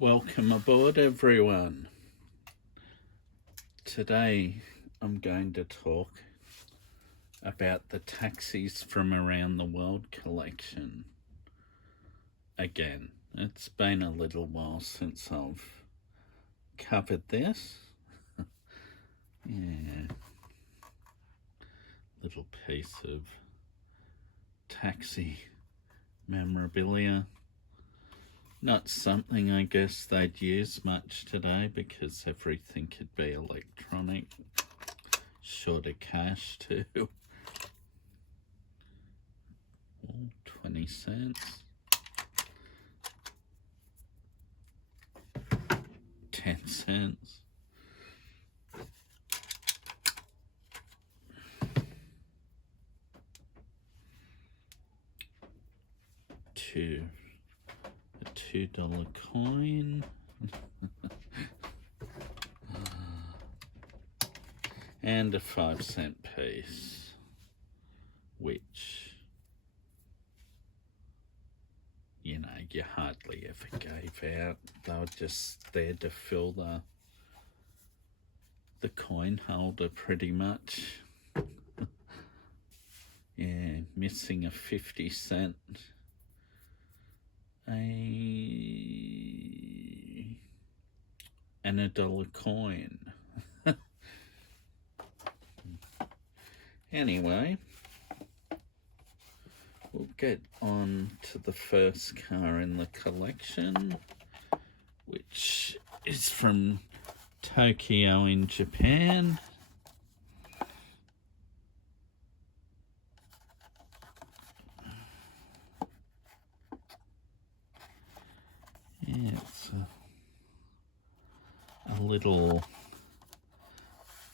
Welcome aboard, everyone. Today I'm going to talk about the taxis from around the world collection. Again, it's been a little while since I've covered this. Yeah, little piece of taxi memorabilia. Not something I guess they'd use much today because everything could be electronic. Short of cash too. 20 cents. 10 cents. A $2 coin. And a 5-cent piece, which, you hardly ever gave out. They were just there to fill the coin holder pretty much. Yeah, missing a 50-cent. And a $1 coin. Anyway, we'll get on to the first car in the collection, which is from Tokyo in Japan. Yeah, it's a little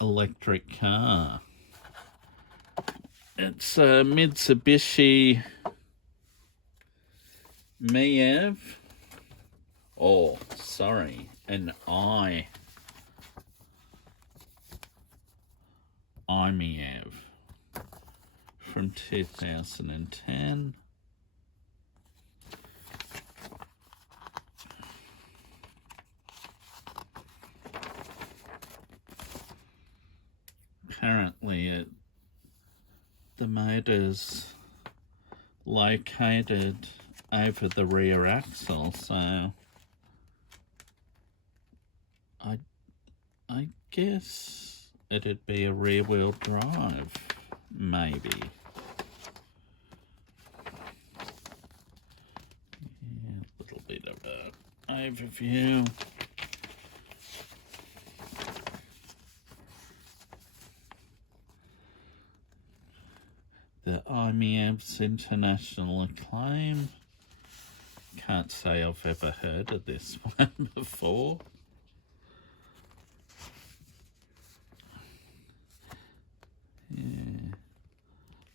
electric car. It's a Mitsubishi i-MiEV. Oh, sorry, an i-MiEV from 2010. Apparently the motor's located over the rear axle, so I guess it'd be a rear-wheel drive, maybe. Yeah, a little bit of an overview. The i-MiEV's international acclaim. Can't say I've ever heard of this one before. Yeah,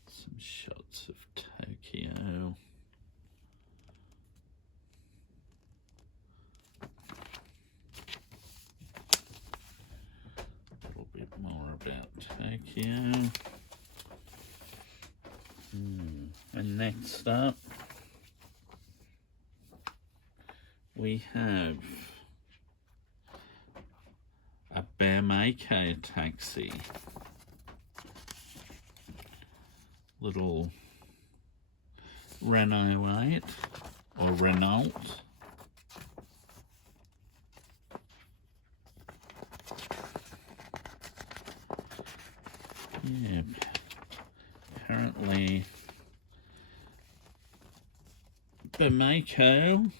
some shots of Tokyo. A little bit more about Tokyo. And next up, we have a Bamako taxi. Little Renault 8 or Renault. Yeah, apparently Bamako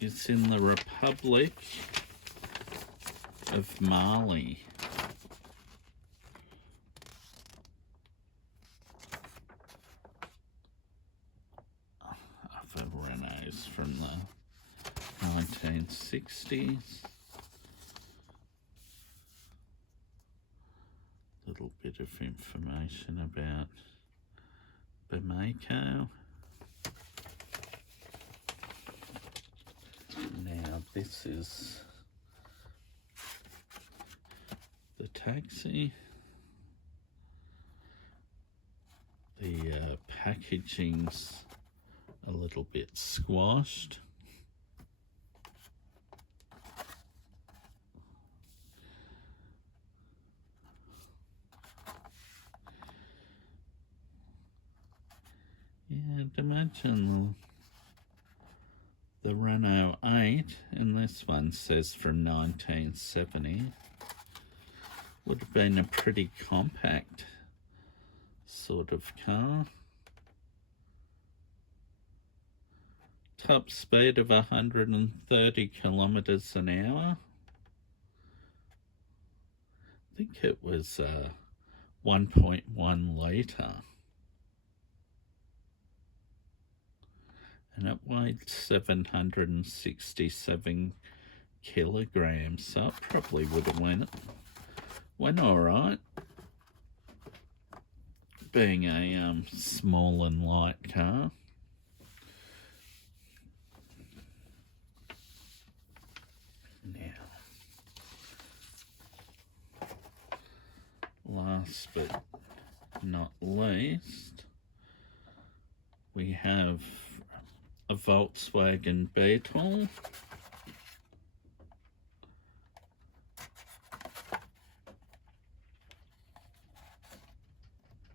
is in the Republic of Mali. Other Renaults from the 1960s. Little bit of information about Bamako. Now this is the taxi. The packaging's a little little bit squashed. Yeah, I'd imagine the Renault 8, and this one says from 1970, would have been a pretty compact sort of car. Top speed of 130 kilometers an hour. I think it was 1.1 litre. And it weighed 767 kilograms, so it probably would have went alright. Being a small and light car. Now, last but not least, we have a Volkswagen Beetle.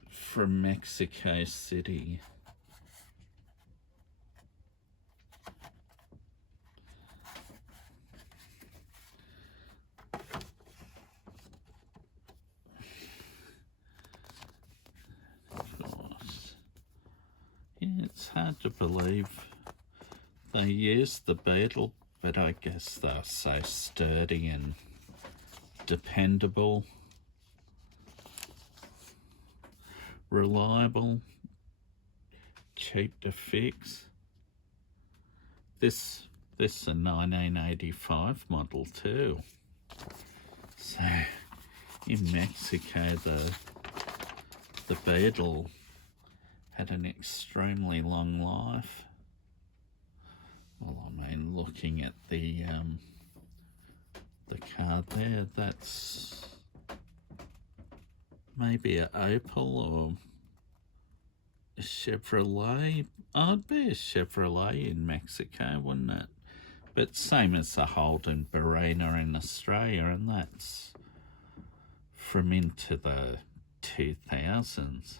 From Mexico City. Of course. Yeah, it's hard to believe they used the Beetle, but I guess they're so sturdy and dependable. Reliable, cheap to fix. This a 1985 model too. So in Mexico, the Beetle had an extremely long life. Well, I mean, looking at the car there, that's maybe a Opel or a Chevrolet. Oh, it'd be a Chevrolet in Mexico, wouldn't it? But same as the Holden Barina in Australia, and that's from into the 2000s.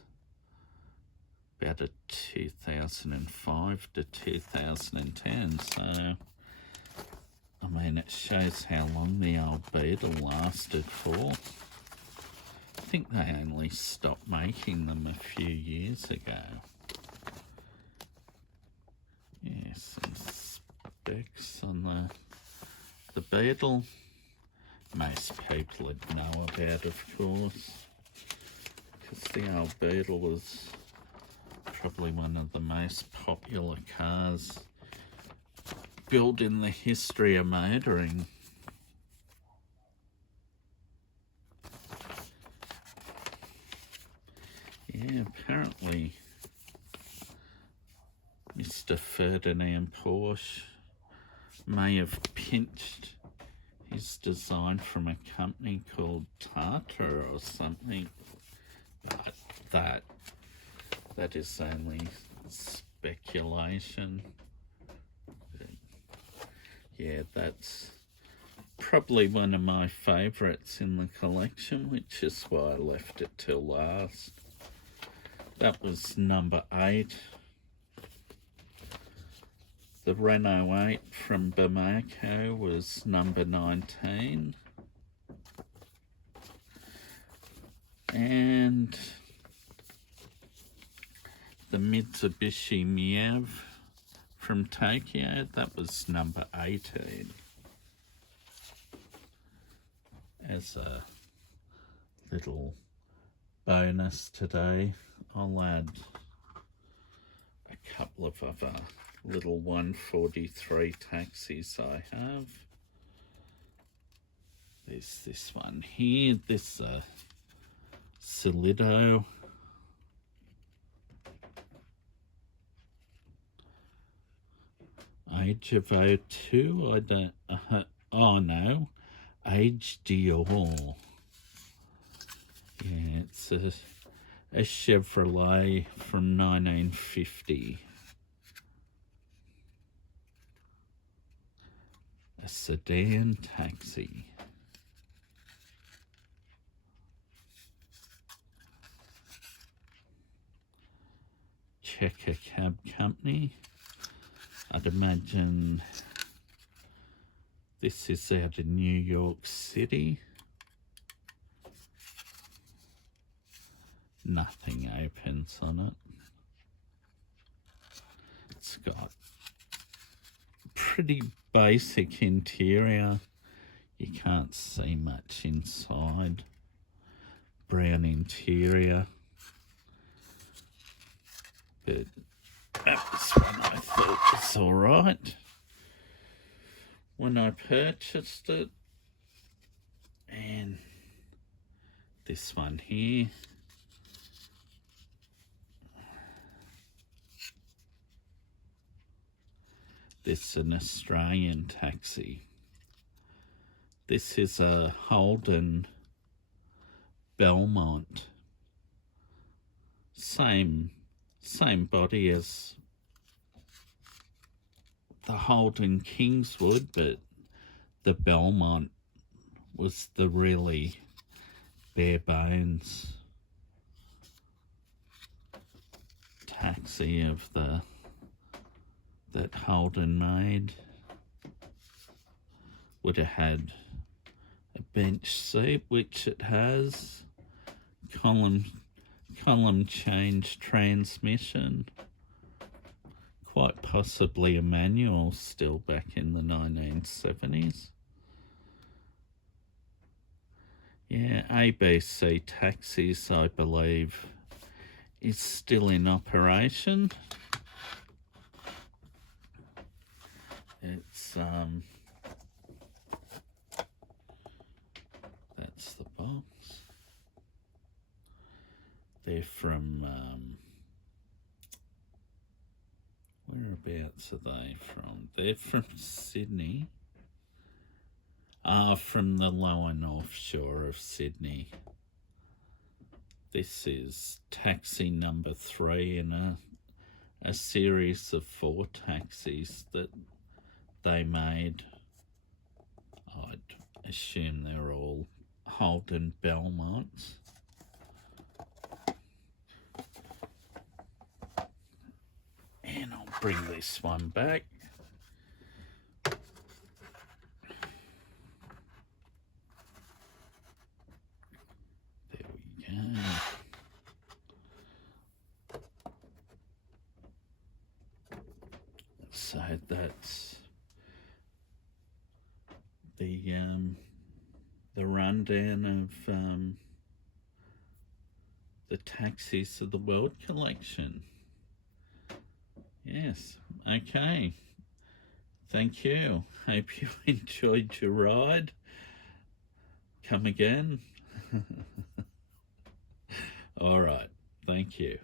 About a 2005 to 2010, so I mean, it shows how long the old Beetle lasted for. I think they only stopped making them a few years ago. Yeah, some specs on the Beetle. Most people would know about, of course, because the old Beetle was probably one of the most popular cars built in the history of motoring. Yeah, apparently Mr. Ferdinand Porsche may have pinched his design from a company called Tata or something, but that is only speculation. But yeah, that's probably one of my favourites in the collection, which is why I left it till last. That was number 8. The Renault 8 from Bamako was number 19. And the Mitsubishi i-MiEV from Tokyo, that was number 18. As a little bonus today, I'll add a couple of other little 143 taxis I have. There's this one here, this Solido. Age of 02, I don't, oh no, Age Dior. Yeah, it's a Chevrolet from 1950. Sedan taxi. Checker cab company. I'd imagine this is out of New York City. Nothing opens on it. It's got pretty basic interior. You can't see much inside. Brown interior. But that was one I thought was alright when I purchased it. And this one here. This is an Australian taxi. This is a Holden Belmont. Same body as the Holden Kingswood, but the Belmont was the really bare bones taxi of that Holden made. Would have had a bench seat, which it has. Column change transmission. Quite possibly a manual still back in the 1970s. Yeah, ABC Taxis, I believe, is still in operation. It's that's the box. They're from whereabouts are they from? They're from Sydney. From the lower North Shore of Sydney. This is taxi number 3 in a series of 4 taxis that they made. I'd assume they're all Holden Belmonts. And I'll bring this one back. There we go. So that's the rundown of the taxis of the world collection. Yes, okay. Thank you. Hope you enjoyed your ride. Come again. All right. Thank you.